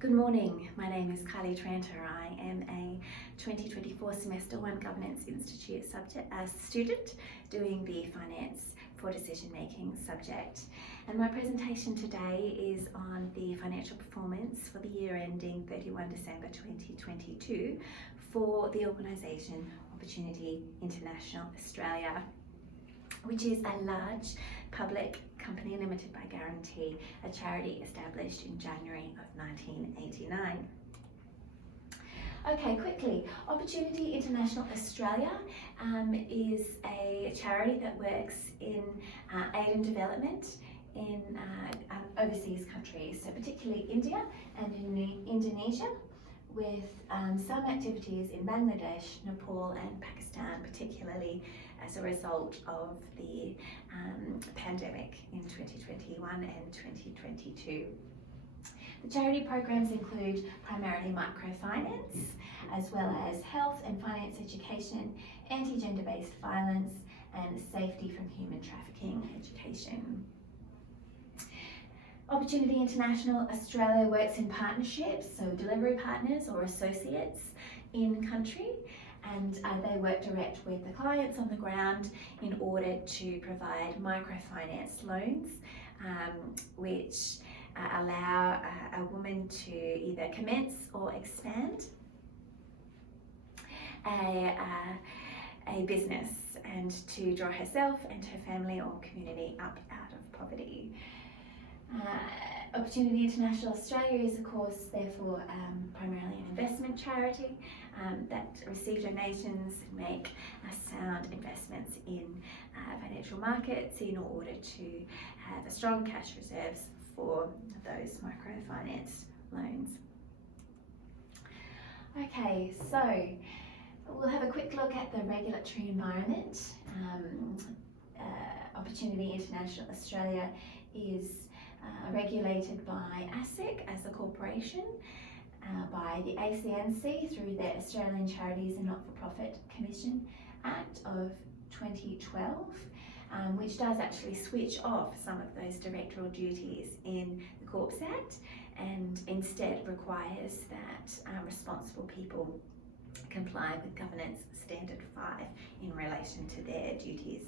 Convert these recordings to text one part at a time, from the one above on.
Good morning, my name is Kylee Tranter. I am a 2024 Semester 1 Governance Institute student doing the Finance for Decision Making subject. And my presentation today is on the financial performance for the year ending 31 December 2022 for the organisation Opportunity International Australia, which is a large public company limited by guarantee, a charity established in January of 1989. Okay, quickly, Opportunity International Australia is a charity that works in aid and development in overseas countries, so particularly India and in Indonesia, with some activities in Bangladesh, Nepal and Pakistan, particularly as a result of the pandemic in 2021 and 2022. The charity programs include primarily microfinance, as well as health and finance education, anti-gender based violence, and safety from human trafficking education. Opportunity International Australia works in partnerships, so delivery partners or associates in country, and they work direct with the clients on the ground in order to provide microfinance loans, which allow a woman to either commence or expand a business and to draw herself and her family or community up out of poverty. Opportunity International Australia is, of course, therefore primarily an investment charity that receive donations and make sound investments in financial markets in order to have a strong cash reserves for those microfinance loans. Okay, so we'll have a quick look at the regulatory environment. Opportunity International Australia is regulated by ASIC as a corporation, by the ACNC through the Australian Charities and Not-for-Profit Commission Act of 2012, which does actually switch off some of those directorial duties in the Corps Act and instead requires that responsible people comply with Governance Standard 5 in relation to their duties.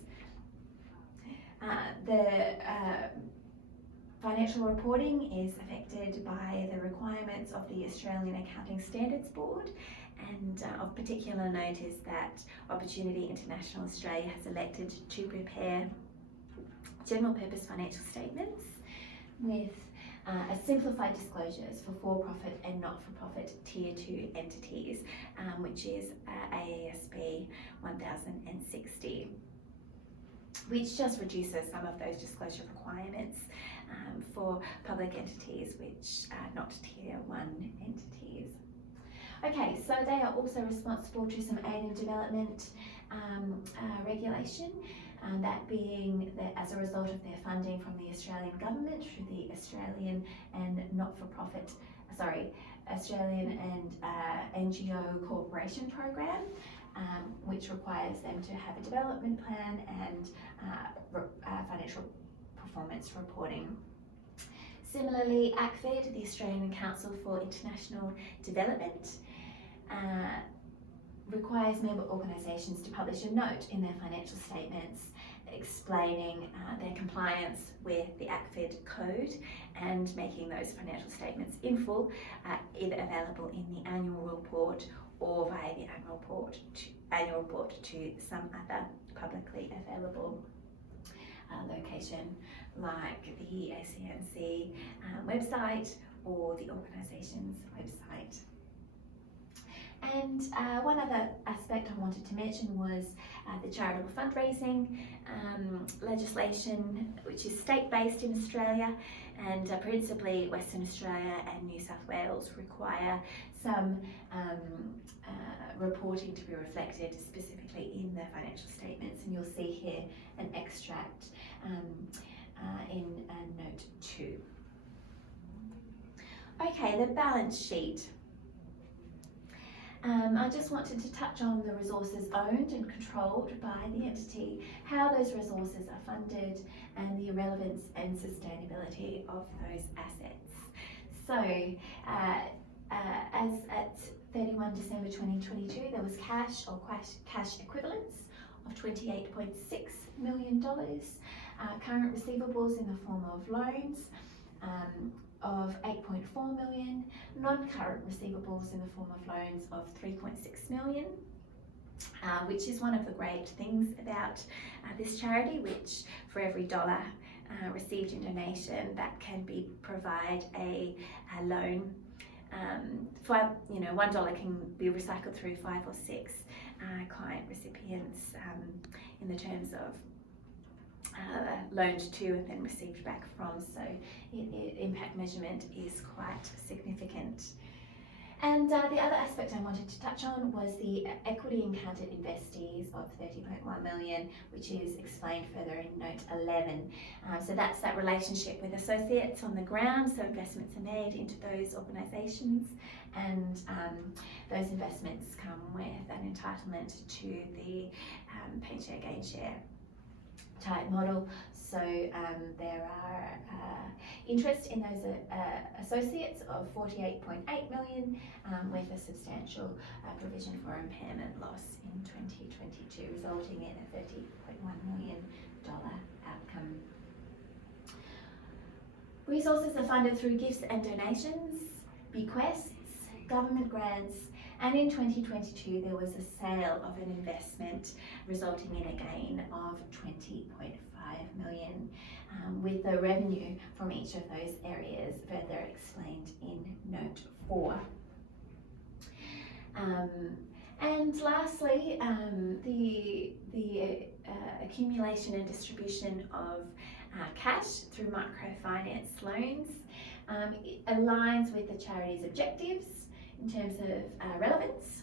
Financial reporting is affected by the requirements of the Australian Accounting Standards Board, and of particular note is that Opportunity International Australia has elected to prepare general purpose financial statements with a simplified disclosures for for-profit and not-for-profit Tier 2 entities, which is AASB 1060. Which just reduces some of those disclosure requirements for public entities which are not Tier 1 entities. Okay, so they are also responsible to some aid and development regulation, that being that as a result of their funding from the Australian government through the Australian and Australian and NGO Cooperation Program, which requires them to have a development plan and financial performance reporting. Similarly, ACFID, the Australian Council for International Development, requires member organisations to publish a note in their financial statements explaining their compliance with the ACFID code and making those financial statements in full either available in the annual report or via the annual report to some other publicly available location like the ACNC website or the organisation's website. And one other aspect I wanted to mention was the charitable fundraising legislation, which is state-based in Australia, and principally Western Australia and New South Wales require some reporting to be reflected specifically in their financial statements, and you'll see here an extract in note 2. Okay, the balance sheet. I just wanted to touch on the resources owned and controlled by the entity, how those resources are funded, and the relevance and sustainability of those assets. So So, as at 31 December 2022, there was cash or cash equivalents of $28.6 million, current receivables in the form of loans of 8.4 million, non-current receivables in the form of loans of 3.6 million, which is one of the great things about this charity, which for every dollar received in donation, that can provide a loan. $1 can be recycled through 5 or 6 client recipients in the terms of loaned to and then received back from, so impact measurement is quite significant. And the other aspect I wanted to touch on was the equity encountered investees of 30.1 million, which is explained further in note 11. So that's that relationship with associates on the ground, so investments are made into those organisations, and those investments come with an entitlement to the pain share, gain share type model. So there are interest in those associates of 48.8 million, with a substantial provision for impairment loss in 2022, resulting in a $30.1 million outcome. Resources are funded through gifts and donations, bequests, government grants, and in 2022 there was a sale of an investment resulting in a gain of 20.5 million, with the revenue from each of those areas further explained in note 4. And lastly, the accumulation and distribution of cash through microfinance loans aligns with the charity's objectives in terms of relevance,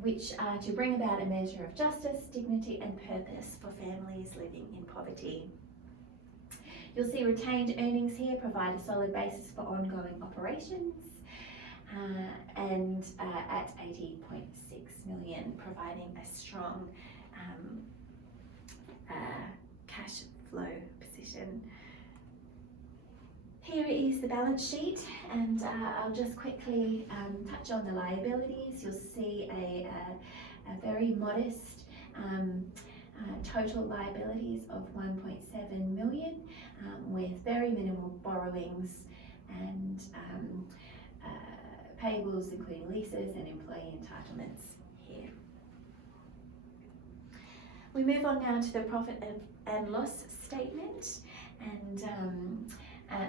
which are to bring about a measure of justice, dignity and purpose for families living in poverty. You'll see retained earnings here provide a solid basis for ongoing operations, and at 80.6 million, providing a strong cash flow position. Here is the balance sheet, and I'll just quickly touch on the liabilities. You'll see a very modest total liabilities of 1.7 million, with very minimal borrowings and payables, including leases and employee entitlements here. We move on now to the profit and loss statement, and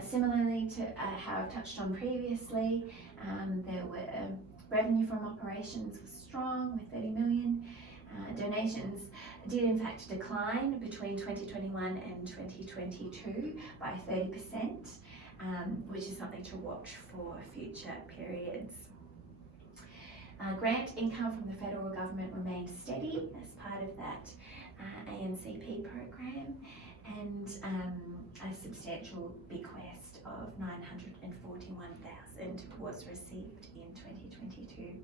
similarly to how I've touched on previously, there were revenue from operations was strong with 30 million. Donations did in fact decline between 2021 and 2022 by 30%, which is something to watch for future periods. Grant income from the federal government remained steady as part of that ANCP program, and a substantial bequest of 941,000 was received in 2022.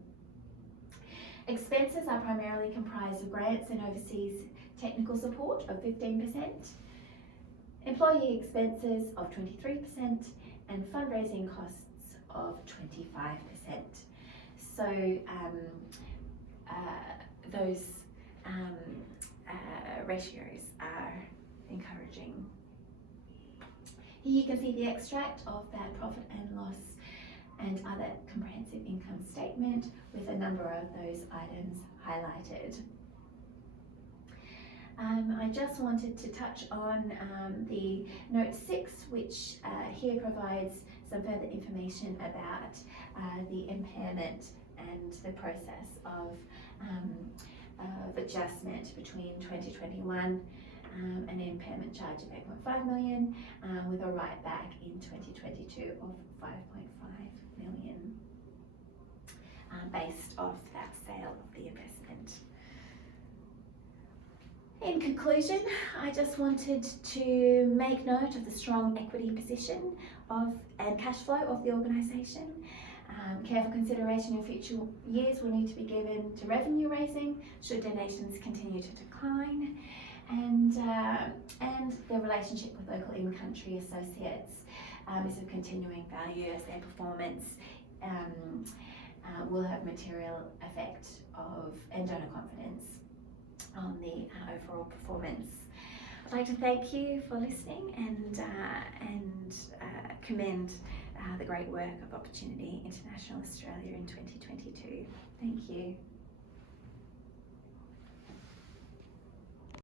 Expenses are primarily comprised of grants and overseas technical support of 15%, employee expenses of 23%, and fundraising costs of 25%. So those ratios are encouraging. Here you can see the extract of that profit and loss and other comprehensive income statement with a number of those items highlighted. I just wanted to touch on the note 6, which here provides some further information about the impairment and the process of adjustment between 2021, an impairment charge of 8.5 million, with a write back in 2022 of 5.5 million, based off that sale of the investment. In conclusion, I just wanted to make note of the strong equity position and cash flow of the organisation. Careful consideration in future years will need to be given to revenue raising should donations continue to decline, and the relationship with local in-country associates is of continuing value, as their performance will have material effect and donor confidence on the overall performance. I'd like to thank you for listening and commend the great work of Opportunity International Australia in 2022. Thank you.